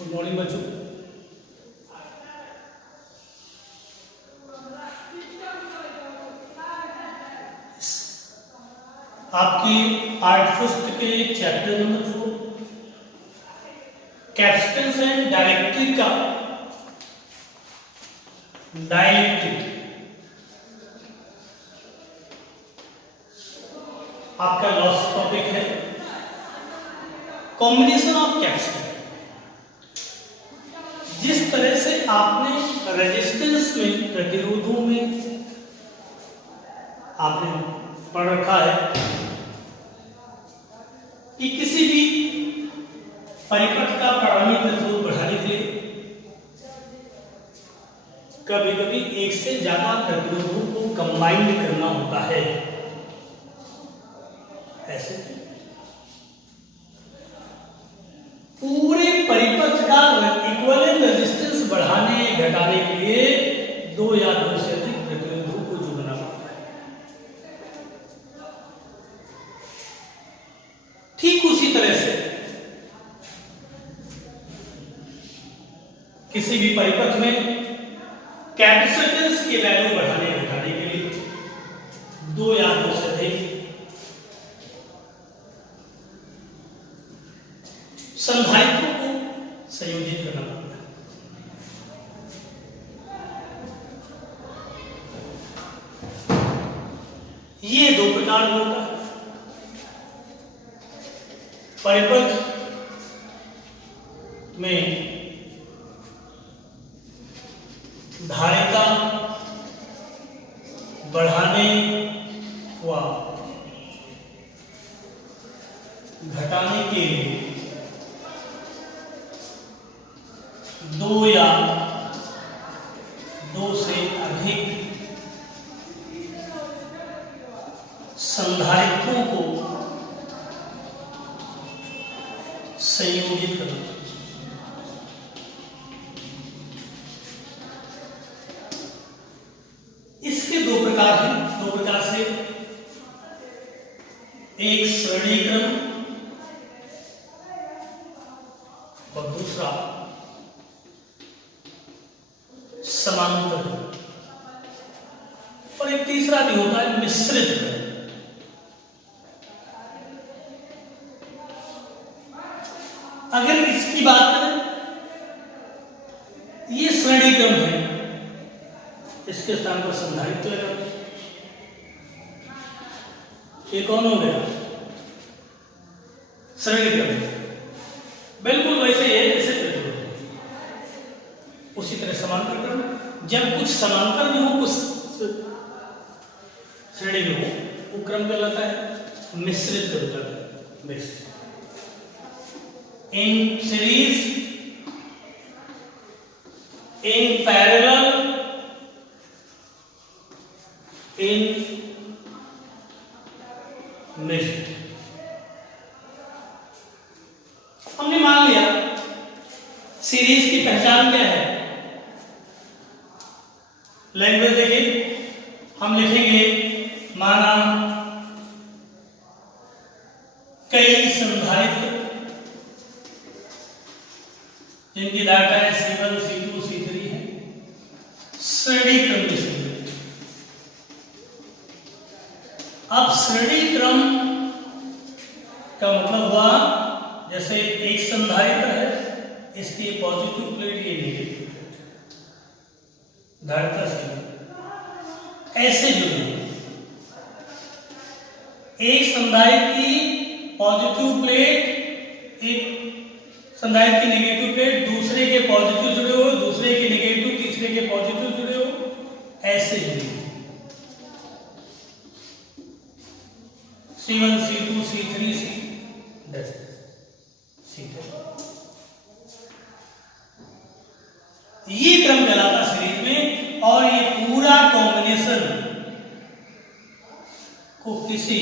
Good morning बच्चों। आपकी art first के chapter number 4 capacitance and dielectric का डाइलेक्ट्रिक आपका लास्ट टॉपिक है। Combination of capacitance. जिस तरह से आपने रेजिस्टेंस में, प्रतिरोधों में आपने पढ़ रखा है कि किसी भी परिपथ का प्रारंभिक प्रतिरोध बढ़ाने के लिए कभी कभी एक से ज्यादा प्रतिरोधों को कंबाइन करना होता है। ऐसे पूरे परिपथ का इक्विवेलेंट रेजिस्टेंस बढ़ाने घटाने के लिए दो या दो से अधिक प्रतिरोधों को जोड़ना पड़ता है। ठीक उसी तरह से किसी भी परिपथ में कैपेसिटेंस की वैल्यू बढ़ाने घटाने के लिए दो या दो से अधिक संधारित्रों को संयोजित करना पड़ता है। ये दो प्रकार होता है। परिपथ में धारिता बढ़ाने व घटाने के लिए दो या दो से अधिक संधारित्रों को संयोजित करना। इसके दो प्रकार हैं। दो प्रकार से, एक श्रेणी क्रम और दूसरा समांतर, और एक तीसरा भी होता है मिश्रित क्रम। अगर इसकी बात करें, ये श्रेणी क्रम है, इसके स्थान पर संधारित्र लगा। ये कौन हो गया? श्रेणी क्रम। बिल्कुल वैसे ही है जैसे प्रतिरोध। उसी तरह समांतर क्रम, जब कुछ समांतर में हो, कुछ श्रेणी में हो, वो क्रम कहलाता है मिश्रित क्रम कहलाता है। मिश्रित in series, in parallel, in mixed। हमने मान लिया सीरीज की पहचान क्या है। लैंग्वेज देखिए, हम लिखेंगे माना कई संधारित्र जिनकी डाटा है C1, C2, C3 है, श्रेणी क्रम की श्रेणी। अब श्रेणी क्रम का मतलब हुआ, जैसे एक संधारित्र है, इसकी पॉजिटिव प्लेट, ये नेगेटिव प्लेट, धारिता से ऐसे जुड़े। एक संधारित्र की पॉजिटिव प्लेट, एक संधारित्र की नेगेटिव प्लेट, दूसरे के पॉजिटिव जुड़े हो, दूसरे के नेगेटिव, तीसरे के पॉजिटिव जुड़े हो, ऐसे जुड़े। C1, C2, C3, C4। ये क्रम कहलाता सीरीज में, और ये पूरा कॉम्बिनेशन को किसी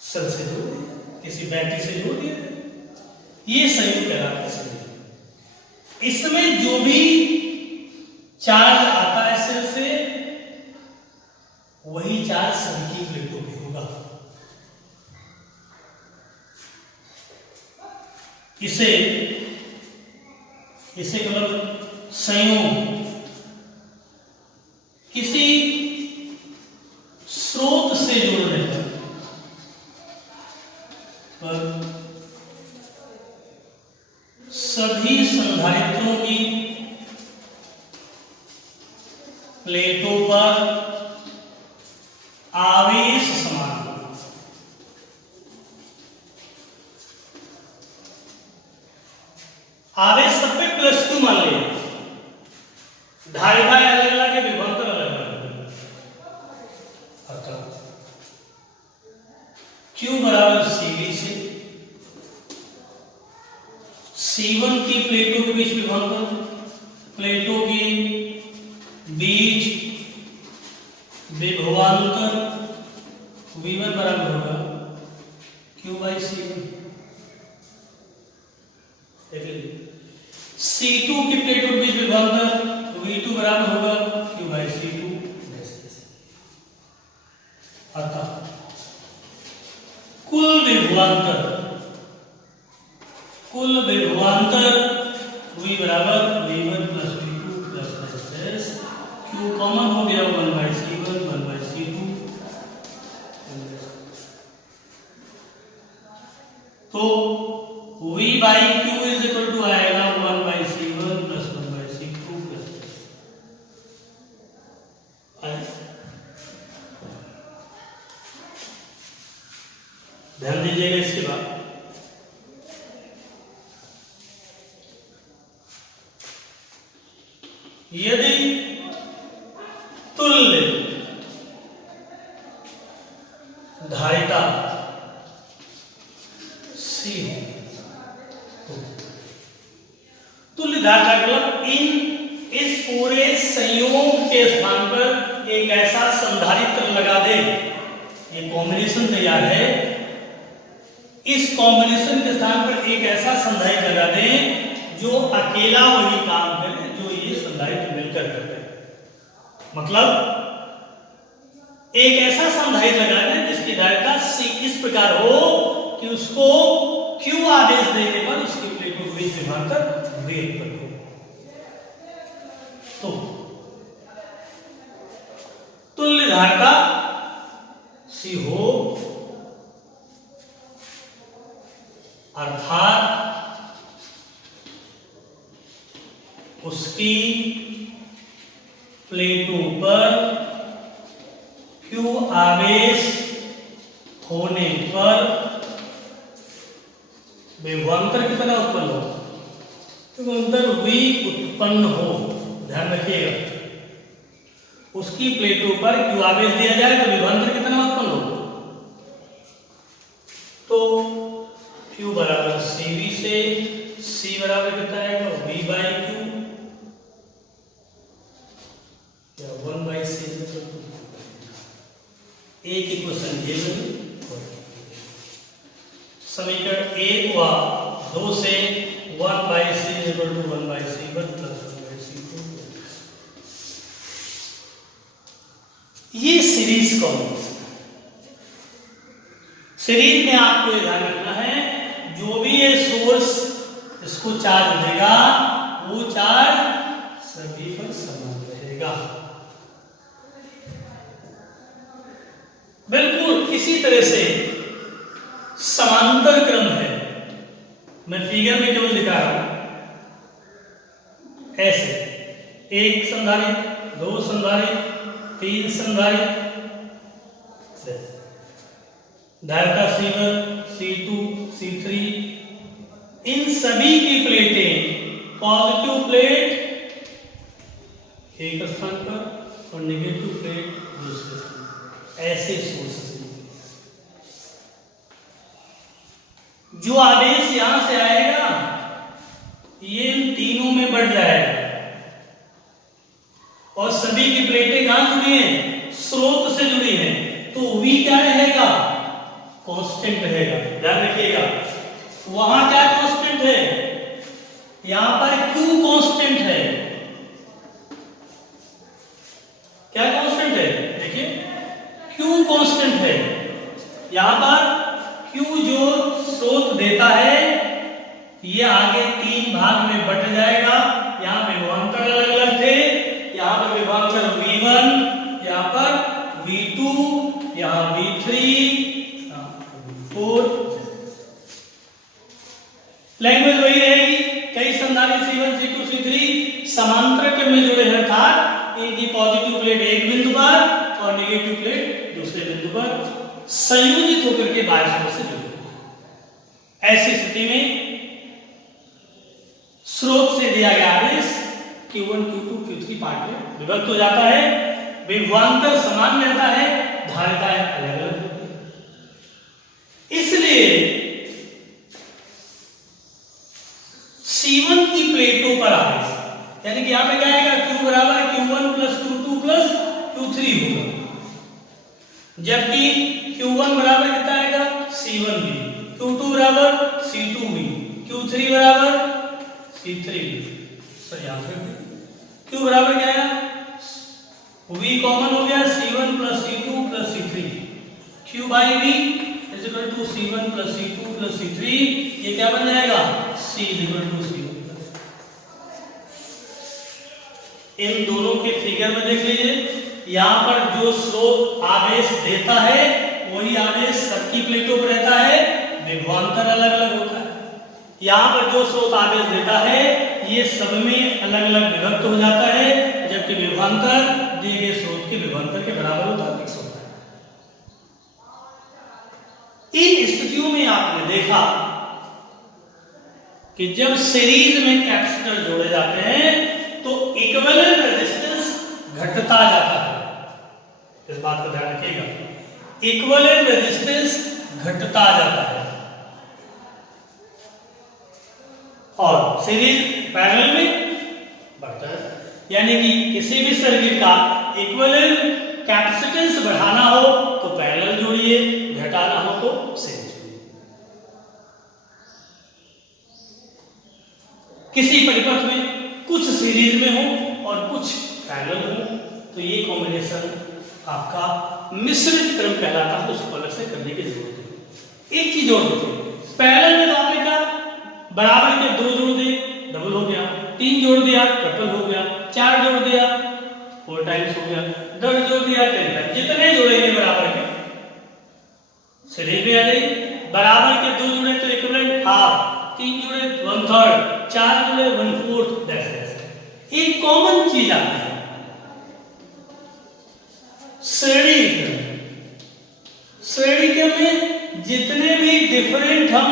सेल से जोड़ दिया, किसी बैटरी से जोड़ दिया, ये संयुक्त कहलाता है। इसमें जो भी चार्ज आता है सेल से, वही चार्ज सभी की प्लेटों पे होगा। इसे मतलब संयोग किसी स्रोत से जोड़ने पर सभी संधारित्रों की प्लेटों पर आवेश समान होगा। आवेश सब पे +2 मान लिया, धारिता अलग अलग है, विभवांतर अलग अलग। अतः Q बराबर CV से C1 की प्लेटों के बीच विभवांतर, प्लेटों के बीच विभवांतर V1 बराबर होगा Q/C1। C2 की प्लेटों के बीच विभवांतर V2 बराबर होगा Q/C2। अतः कुल विभवांतर V बराबर V1 + V2 + S। Q common हो गया 1/C1 1/C2। तो V/Q आएगा 1/C1 + 1/C2 + S। ध्यान दीजिएगा इसके बाद यदि तुल्य धारिता C हो, तुल्य धारिता मतलब इस पूरे संयोग के स्थान पर एक ऐसा संधारित्र लगा दे। ये कॉम्बिनेशन तैयार है, इस कॉम्बिनेशन के स्थान पर एक ऐसा संधारित्र लगा दें जो अकेला वही काम करे जो ये संधारित्र मिलकर करते हैं। मतलब एक ऐसा संधारित्र लगा दें जिसकी धारिता C इस प्रकार हो कि उसको Q आदेश देने पर उसकी प्लेटों के बीच विभवांतर वेग पर हो। तो तुल्य धारिता C हो अर्थात उसकी प्लेटों पर Q आवेश होने पर विभवांतर कितना उत्पन्न हो, विभवांतर V उत्पन्न हो। ध्यान रखिएगा, उसकी प्लेटों पर Q आवेश दिया जाए तो विभवांतर कितना उत्पन्न हो। तो Q बराबर CV से C बराबर कितना आएगा V/Q या 1/C। एक इक्वेशन ये बनी। समीकरण 1 व 2 से 1/C = 1/C1 + 1/C2। ये सीरीज कॉम्बिनेशन। सीरीज में आपको ये ध्यान रखना है, जो भी ये सोर्स इसको चार्ज देगा वो चार्ज सभी पर समान रहेगा। बिल्कुल इसी तरह से समांतर क्रम है, मैं फिगर में केवल दिखा रहा हूं। ऐसे एक संधारित्र, 2 संधारित्र, 3 संधारित्र, धारिता C1 C2 C3, इन सभी की प्लेटें पॉजिटिव प्लेट एक स्थान पर और नेगेटिव प्लेट दूसरे स्थान पर। ऐसे सोर्स जो आवेश यहां से आएगा ये इन तीनों में बढ़ जाएगा और सभी की प्लेटें कहां जुड़ी हैं, स्रोत से जुड़ी हैं, तो V क्या रहेगा, कांस्टेंट रहेगा। ध्यान रखिएगा, वहां क्या कांस्टेंट है, यहां पर Q कांस्टेंट है। क्या कांस्टेंट है, देखिए Q कांस्टेंट है। यहां पर Q जो स्रोत देता है ये आगे 3 भाग में बट जाएगा। यहाँ पे विभवांतर अलग अलग थे, यहाँ पर विभवांतर V1, यहाँ पर V2, यहाँ V3, V4। लैंग्वेज वही रहेगी। कई संधारित्र C1, C2, C3 समांतर क्रम में जुड़े हैं, अर्थात इनकी पॉजिटिव प्लेट एक बिंदु पर और नेगेटिव प्लेट दूसरे बिंदु पर संयोजित होकर के बायस्फीयर से जुड़े। ऐसी स्थिति में स्रोत से दिया गया आवेश Q1, Q2, Q3 पार्ट में विभक्त हो जाता है। विभवांतर समान रहता है, धारिताएं अलग अलग होती है। इसलिए C1 की प्लेटों पर आवेश, यानी कि यहां पे क्या आएगा, Q बराबर Q1 plus Q2 plus Q3 होगा, जबकि Q1 बराबर कितना आएगा, C1 भी, Q2 बराबर C2 भी, Q3 बराबर C3 भी। सही आंसर Q बराबर क्या है, V कॉमन हो गया, C1 plus C2 plus C3, Q by V is equal to C1 plus C2 plus C3। ये क्या बन जाएगा, C is equal to C1 plus. इन दोनों के फिगर में देख लीजिए, यहाँ पर जो स्रोत आवेश देता है वही आवेश सबकी प्लेटों पर रहता है, विभवांतर अलग अलग होता है। यहाँ पर जो स्रोत आवेश देता है ये सब में अलग अलग विभक्त हो जाता है, जबकि विभवांतर दिए गए स्रोत के विभवांतर के बराबर होता है, फिक्स होता है। इन स्थितियों में आपने देखा कि जब सीरीज में कैपेसिटर जोड़े जाते हैं तो इक्विवेलेंट रेजिस्टेंस घटता जाता है। इस बात का ध्यान रखिएगा, इक्विवेलेंट रेजिस्टेंस घटता जाता है और सीरीज पैरेलल में बढ़ता है। यानी कि किसी भी सर्किट का इक्विवेलेंट कैपेसिटेंस बढ़ाना हो तो पैरेलल जोड़िए, घटाना हो तो सीरीज जोड़िए। किसी परिपथ में कुछ सीरीज में हो और कुछ पैरेलल हो तो ये कॉम्बिनेशन आपका मिश्रित क्रम कहलाता है, उसको अलग से करने की जरूरत है। एक चीज और देखिए, पैरेलल में तो आपने क्या बराबर के 2 जोड़ दिए, डबल हो गया, 3 जोड़ दिया, ट्रिपल हो गया, 4 जोड़ दिया, 4 टाइम्स हो गया, 10 जोड़ दिया, 10 टाइम्स। जितने जोड़ेंगे बराबर के सीरीज में आ जाएगी। बराबर के 2 जोड़े तो इक्विवेलेंट हाफ, 3 जोड़े 1/3, 4 जोड़े 1/4। एक कॉमन चीज आती है श्रेणी क्रम। श्रेणी क्रम में जितने भी डिफरेंट हम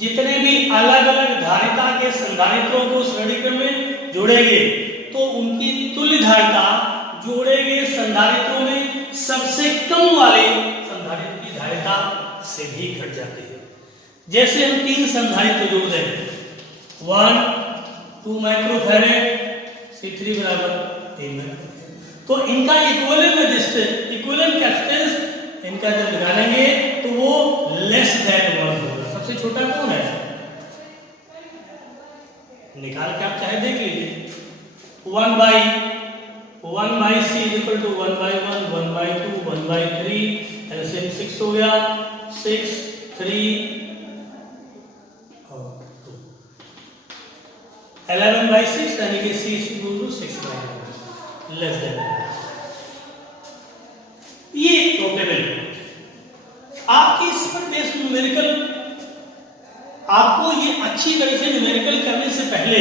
जितने भी अलग अलग धारिता के संधारित्रों को श्रेणी क्रम में जोड़ेंगे तो उनकी तुल्य धारिता जोड़े गए संधारित्रों में सबसे कम वाले संधारित्र की धारिता से भी घट जाती है। जैसे हम 3 संधारित्र जोड़ दें, 1-2 माइक्रोफैरेड, C3 बराबर 3 माइक्रोफैरेड, तो इनका इक्विवेलेंट रेजिस्टेंस, इक्विवेलेंट कैपेसिटेंस इनका जब निकालेंगे तो वो लेस देन 1 होगा। सबसे छोटा कौन है, निकाल के आप चाहे देख लीजिए। 1 by C is equal to 1/1, 1/2, 1/3, LCM 6 हो गया, 6, 3 और 2, 11/6 यानी कि C is equal to 6/11 less than. ये टोटेबल आपकी इस पर बेस्ड न्यूमेरिकल, आपको ये अच्छी तरह से न्यूमेरिकल करने से पहले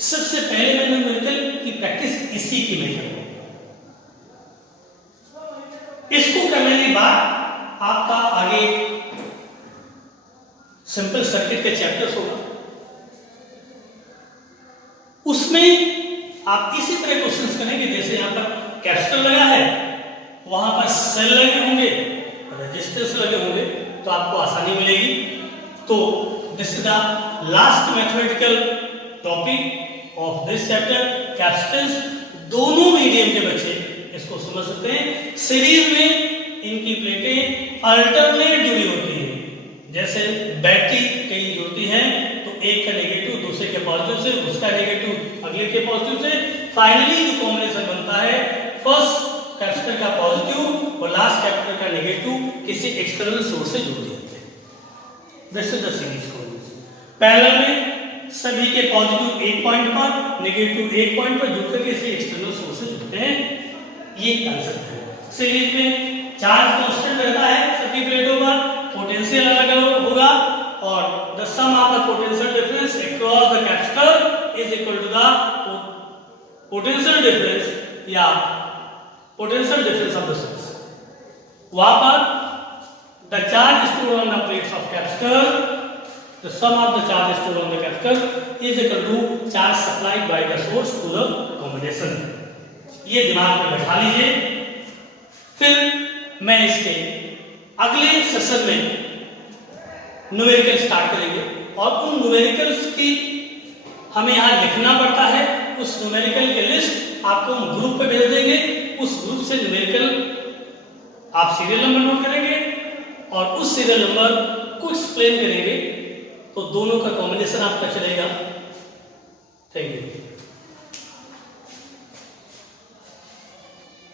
सबसे पहले मैं न्यूमेरिकल की प्रैक्टिस इसी की में करूंगा। इसको करने के बाद आपका आगे सिंपल सर्किट के चैप्टर्स होगा, उसमें आप इसी तरह क्वेश्चंस करेंगे जैसे यहां पर कैपेसिटर लगा है, वहां पर सेल लगे होंगे, रेजिस्टेंस लगे होंगे, तो आपको आसानी मिलेगी। तो this is the last mathematical topic of this chapter, capacitance. दोनों मीडियम के बच्चे इसको समझ सकते हैं। सीरीज में इनकी प्लेटें अल्टरनेट जुड़ी होती हैं, जैसे बैटरी कहीं जुड़ती हैं तो एक का नेगेटिव दूसरे के पॉजिटिव से, उसका नेगेटिव अगले के पॉजिटिव से, फाइनली जो कॉम्बिनेशन बनता है फर्स्ट कैपेसिटर का पॉजिटिव और लास्ट कैपेसिटर का नेगेटिव किसी एक्सटर्नल सोर्स से जुड़ जाते हैं। This is the series combination. Parallel में सभी के पॉजिटिव एक पॉइंट पर, नेगेटिव एक पॉइंट पर जुड़ करके इसे एक्सटर्नल सोर्स से जुड़ते हैं, ये कंसेप्ट है। सीरीज में चार्ज कांस्टेंट रहता है सभी प्लेटों पर, पोटेंशियल अलग अलग होगा और the sum of the potential difference across the capacitor is equal to the potential difference या potential difference of the source. वहां पर the charge stored on the plates of capacitor, the sum of the charge stored on the capacitor is equal to charge supplied by the source to the combination। ये दिमाग में बैठा लीजिए। फिर मैं इसके अगले सेशन में न्यूमेरिकल स्टार्ट करेंगे और उन न्यूमेरिकल्स की हमें यहाँ लिखना पड़ता है। उस न्यूमेरिकल की लिस्ट आपको हम ग्रुप पे भेज देंगे। उस ग्रुप से न्यूमेरिकल आप सीरियल नंबर नोट करेंगे और उस सीरियल नंबर को एक्सप्लेन करेंगे, तो दोनों का कॉम्बिनेशन आपका चलेगा। Thank you.